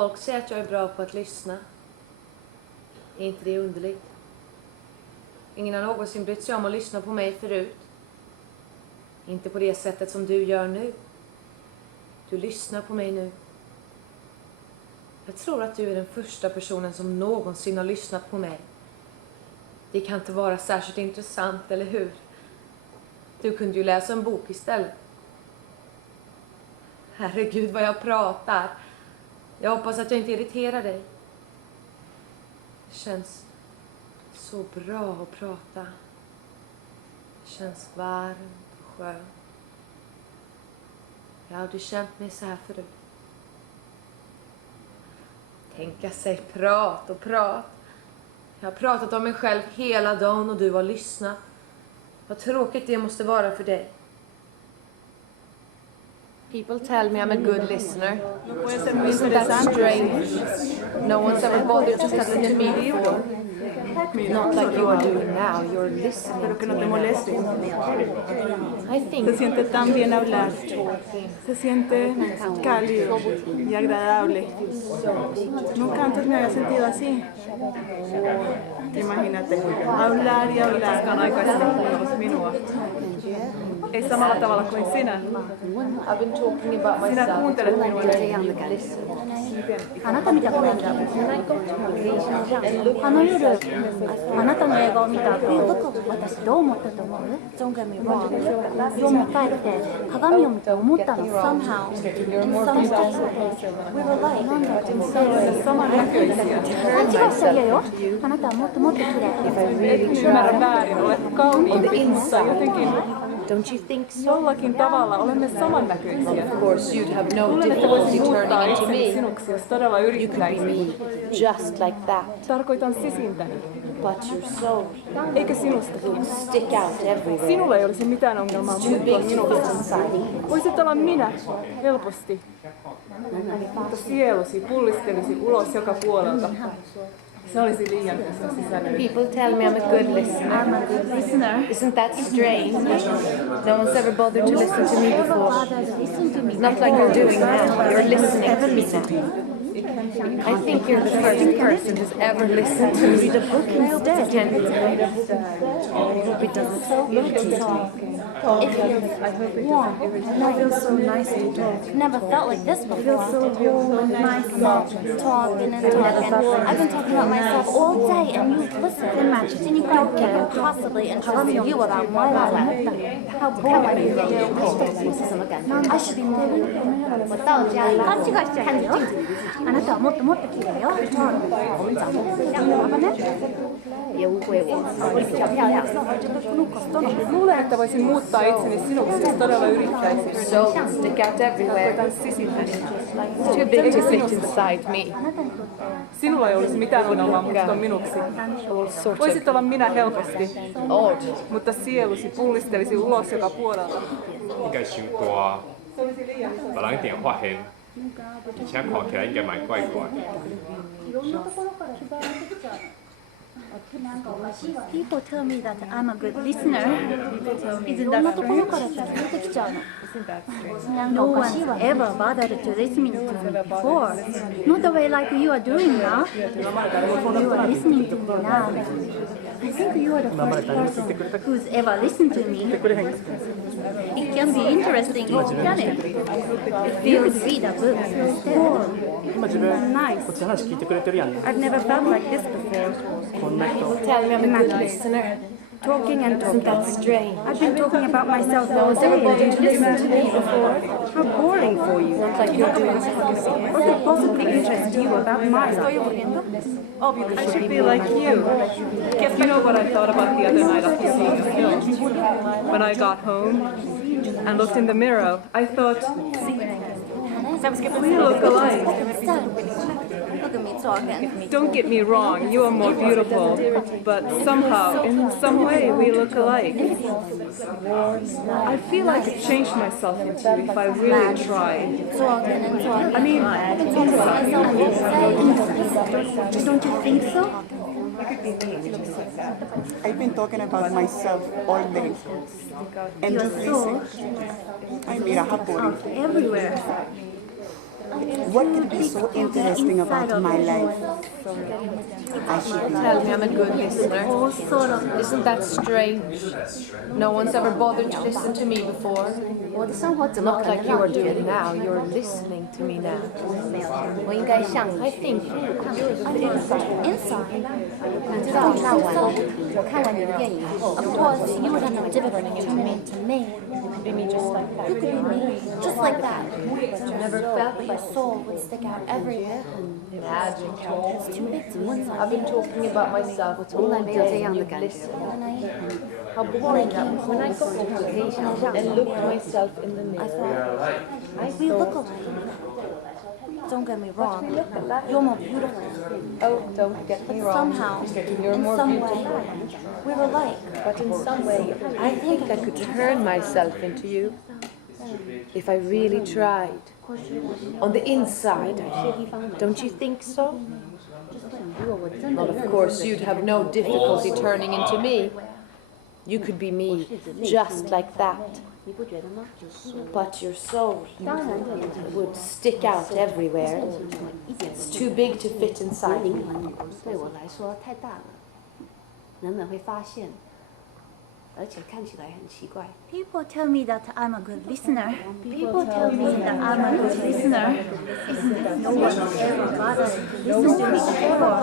Folk säger att jag är bra på att lyssna. Är inte det underligt? Ingen har någonsin brytt sig om att lyssna på mig förut. Inte på det sättet som du gör nu. Du lyssnar på mig nu. Jag tror att du är den första personen som någonsin har lyssnat på mig. Det kan inte vara särskilt intressant, eller hur? Du kunde ju läsa en bok istället. Herregud vad jag pratar. Jag hoppas att jag inte irriterar dig. Det känns så bra att prata. Det känns varmt och skönt. Jag har aldrig känt mig så här förut. Tänka sig prat och prat. Jag har pratat om mig själv hela dagen och du har lyssnat. Vad tråkigt det måste vara för dig. People tell me I'm a good listener. Isn't that strange? No one's ever bothered to listen to me before. Not like you are doing now. You're listening to me. I think... Se siente tan bien hablar. Se siente cálido y agradable. Nunca antes me había sentido así. Imagínate, hablar y hablar. Ei samalla tavalla kuin sinä. I've been talking about Sinä myself. kuuntelet minua. あなた見た雰囲気あの夜あなたの映画を見た後私どう思ったと思う？夜迎えて鏡を見て思ったの somehow in some special place we were like なんだろう勘違いしちゃう嫌よあなたはもっともっと綺麗 Ymmärrä väärin, olet kauniimpi, mutta jotenkin Don't you think so? jollakin tavalla olemme samannäköisiä. Of course, you'd have no Luulen, että difficulty voisin muuttaa turning into itseni me. sinuksi, jos todella You could be yrittäisin. me, just like that. Tarkoitan sisintäni. But you're so... Eikä sinustakin. Stick out everywhere. Sinulla ei olisi mitään ongelmaa Too muuttua big to fit minuksi. inside. Voisit olla minä, helposti. Mutta sielusi pullistelisi ulos joka puolelta. Se olisi liian sisäinen. People tell me I'm a good listener. I'm a good listener Isn't that strange? No one's ever bothered to listen to me before. listen to me Not like you're doing now. You're listening to me now. I think you're the first person who's ever listened to me. read a book instead Can it doesn't so good to talk it feels warm it feels so nice to talk never felt like this before it feels so warm and nice talking and talking I've been talking about myself all day and you listen imagine you can't possibly interest you about my life how boring you are I should be more 勘違いしちゃうよあなたはもっともっと綺麗よLuulen, että voisin muuttaa itseni sinuksi, jos todella yrittäisin. So, stick out everywhere. Tarkoitan sisintäni. Too big to fit inside me. Sinulla ei olisi mitään ongelmaa muuttua minuksi. All sorts Voisit olla minä helposti, odd. mutta sielusi pullistelisi ulos joka puolelta. 应该伤大，把人一点发现，而且看起来应该蛮怪怪的。 People tell me that I'm a good listener. いろんなところから聞こえてきちゃうの。No one's ever bothered to listen to me before. Not the way like you are doing now. You are listening to me now. I think you are the first person who's ever listened to me. It can be interesting, can it? If you could read a book instead. Nice. I've never felt like this before. People tell me I'm a good listener. Talking and talking. Isn't that strange? I've been talking about myself all day and didn't listen to me before. How boring for you. Not like you're doing something. What could possibly interest you about my life? I should be like you. You know what I thought about the other night after seeing the film? When I got home and looked in the mirror, I thought, we look alike. Look at me talking. Don't get me wrong, you are more beautiful, but somehow, in some way, we look alike. I feel I could change myself into you if I really tried. Talking and talking. I mean, Don't you think so? I've been talking about myself all day. And Your just soul listen. I made a happy. out everywhere. What could be so interesting about my life? I should be. Tell me I'm a good listener. all sort of Isn't that strange? No one's ever bothered to listen to me before. 我的生活怎么 Not 可能 like you 让 are 你觉得 doing now. You're listening to me now. 我应该向 I 你 think inside？ 你知道那晚我看完你的电影以后 Of course you would have no difficulty turning into me. you could be me just like You that. could be me, just like that. Never felt But your soul would stick out everywhere. Imagine. It's too big to one side. I've been talking about myself all day and you've listened. How boring that was. When I got home and looked myself in the mirror, We look alike. Don't get me wrong. You're more beautiful. oh, don't get me wrong. Somehow, You're in more some beautiful. way, we're alike. But in some way, I think I could turn myself into you if I really tried. On the inside, don't you think so? Well, of course, you'd have no difficulty turning into me. You could be me, just like that. But your soul would stick out everywhere. It's too big to fit inside me. 对我来说太大了，人们会发现，而且看起来很奇怪。 People tell me that I'm a good listener. People tell me that I'm a good listener. No one ever bothered to listen to me before.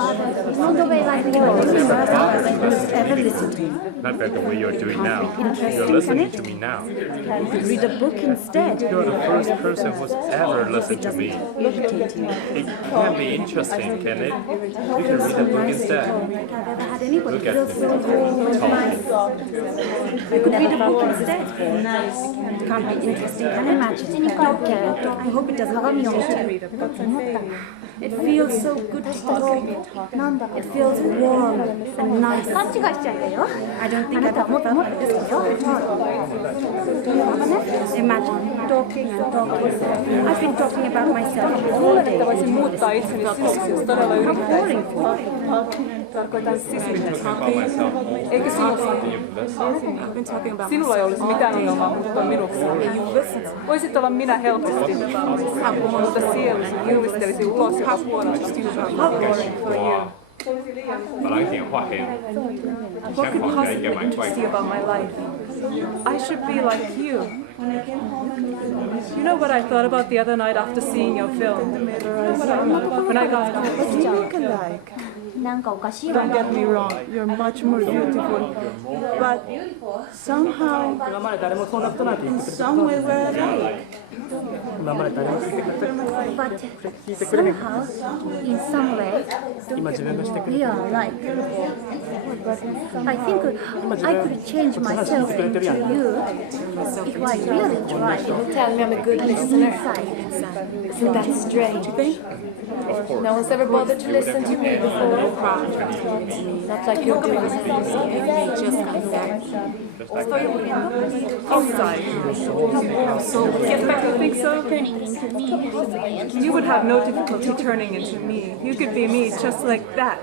Not the way like you ever listen to me. Not like the way you're doing now. You're listening to me now. You could read a book instead. You're the first person who's ever listened to me. It can be interesting, can it? You can read a book instead. I've ever had anybody Look at feel this. so warm and nice. You could read a book instead. Nice. Can't be interesting, can you imagine? Okay. I hope it doesn't harm you. It feels so good to talk. It feels warm and nice. I don't think I've ever felt this before. Imagine talking and talking. I've been talking about myself all day. Voisin muuttaa itseni sinuksi todella How yrittää. boring for you. Tarkoitan sismissä. About myself all Eikö sinulla, I've been talking about sinulla ei olisi mitään ongelmaa puhua minuksi? Voisit olla minä helposti, mutta sielusi kilvistelisi ulos joka puolella. Wow. 把人点画黑，以 What 前 could 看起来应该 possibly 蛮怪 interest you 的。 about my life? I should be like you. You know what I thought about the other night after seeing your film? When I got home. What do you look alike? なんかおかしいわ Don't get me wrong, you're much more beautiful. But somehow, in some way we're alike. But somehow, in some way, we are alike. I think I could change myself into you if I really tried. Tell me I'm a good listener. Isn't that strange? No one's ever bothered to listen to me before. Not like you're doing now. Just like that. Outside. Yes, but you think so? Turning into me. You would have no difficulty turning into me. You could be me just like that.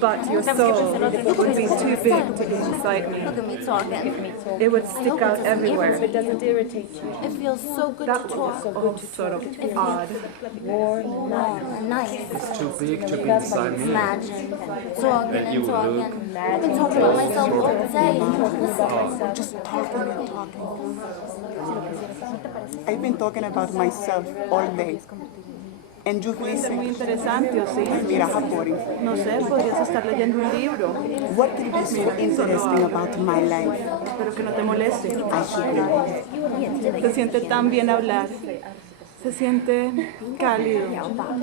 But your soul would be too big to be inside me. Look at me talking. It would stick out everywhere. It feels so good That to talk. was sort of odd. Warm and nice. It's too big to be inside me. Imagine talking That you and would talking. look. I've been talking about myself all day. Just talking and talking. I've been talking about myself all day. And you've Muy listened. interesante, ¿o sí? Mira, how boring. No sé, podrías estar leyendo un libro, What could be so interesting about my life? pero que no te moleste. I should be. Se siente tan bien hablar. Se siente cálido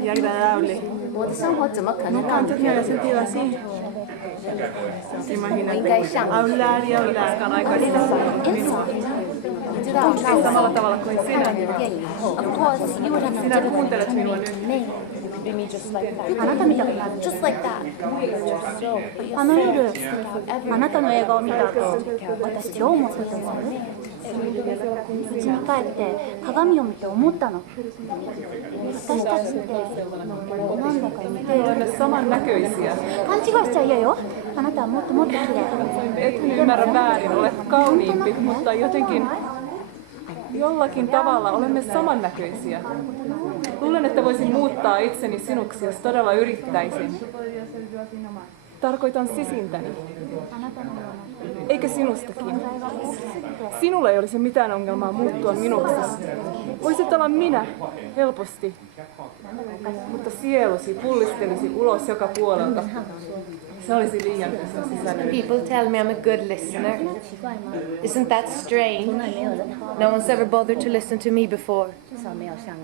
y agradable. 我的生活怎么可能 Nunca 让你 antes me había sentido así. Imagínate, hablar y hablar. 你知道那 Samalla tavalla kuin sinä. 电影以后 Of course, you would have no Sinä difficulty kuuntelet minua nyt. me. Be me just like that. あなたみたいな just like that. あの夜、あなたの映画を見た後、私どう思ってたの？家に帰って鏡を見て思ったの。私たちってなんだか似ている。 Olemme samannäköisiä. 勘違いしちゃ嫌よ。あなたはもっともっと綺麗。 Et ymmärrä väärin, olet kauniimpi, mutta jotenkin Jollakin tavalla olemme samannäköisiä. Luulen, että voisin muuttaa itseni sinuksi, jos todella yrittäisin. Tarkoitan sisintäni. Eikä sinustakin. Sinulla ei olisi mitään ongelmaa muuttua minuksi. Voisit olla minä, helposti. Mutta sielusi pullistelisi ulos joka puolelta. Se olisi liian sisäinen. People tell me I'm a good listener. Isn't that strange? No one's ever bothered to listen to me before.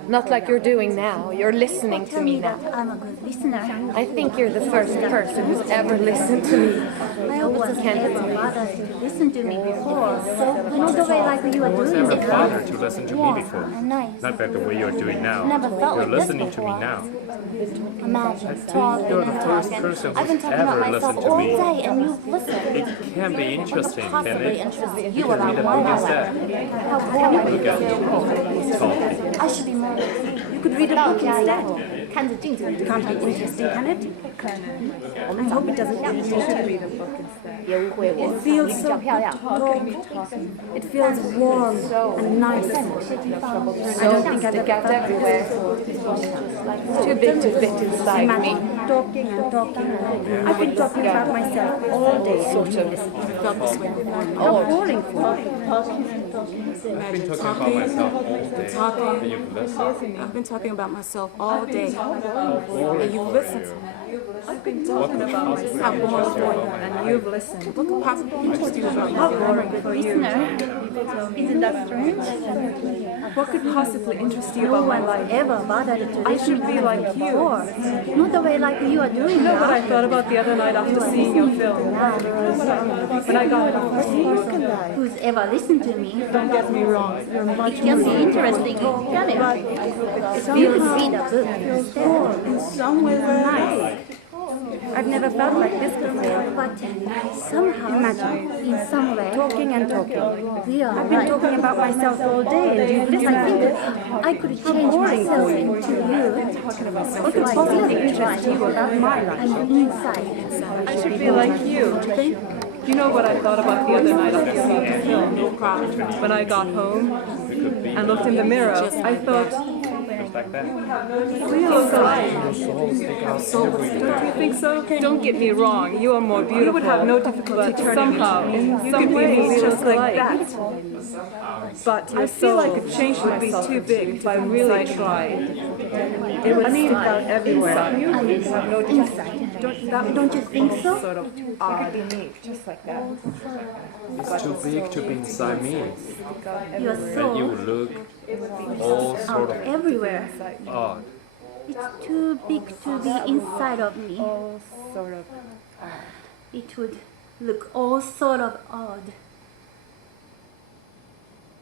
Not like you're doing now. You're listening to me now. I'm a good listener. I think you're the first person who's ever listened to me. No one's ever bothered to listen to me before. Not the way like you are No one's doing ever it, bothered right? to listen to me before. Nice. Not like the way you're doing now. Never felt You're like this listening to me before. now. Imagine talking You're the and first talking. person I've been who's talking about ever myself listened to all me. day, and you've listened. It can be interesting, can Possibly it? interest You you can about read a my book life. instead. How can I Look at talking. I should be more. You could read a book instead. 看着镜子 can't be interesting, can it? I hope it doesn't get me. 别误会我， feels 你比 so 较漂亮。 It feels warm and nice. I don't think I'd get everywhere. It's too big to fit inside me. Talking and talking. I've been talking about myself all day. Sort of. Felt this way before. How boring for me. I've been talking about myself all day. And you've listened. I've been talking about myself all day. And you've listened. I've been talking about myself How boring for you. and you've listened. What could possibly interest you about How me? boring for you. Isn't that strange? What could possibly interest you No about my one life? ever bothered to I listen should to be me like you. before. Not the way like you are doing You know what I now. thought about the other night after seeing your film? When I got home. Who's ever listened to me? Don't get me wrong. You're much It can be interesting, can it? You can read a book instead. in some way nice. I've never felt like this before. But somehow, imagine, in some way, Talking and talking. we are I've been talking about myself all day and you've I listened. think I could change myself into you. What could possibly interest you about my life? I'm inside. I should be like you. You know what I thought about the other night after seeing your film? No problem. When I got home and looked in the mirror, I thought, Just like that. we look alike. Don't you think so? Don't get me wrong, you are more beautiful. You would have no difficulty turning somehow, in some ways, just like that. But I feel like a change would be too big if I really tried. It would stick out everywhere. Don't you think so? Sort of odd, just like that. It's too big to be inside me. You are And you so look all sort of everywhere. odd. It's too big to be inside of me. All sort of It would look all sort of odd.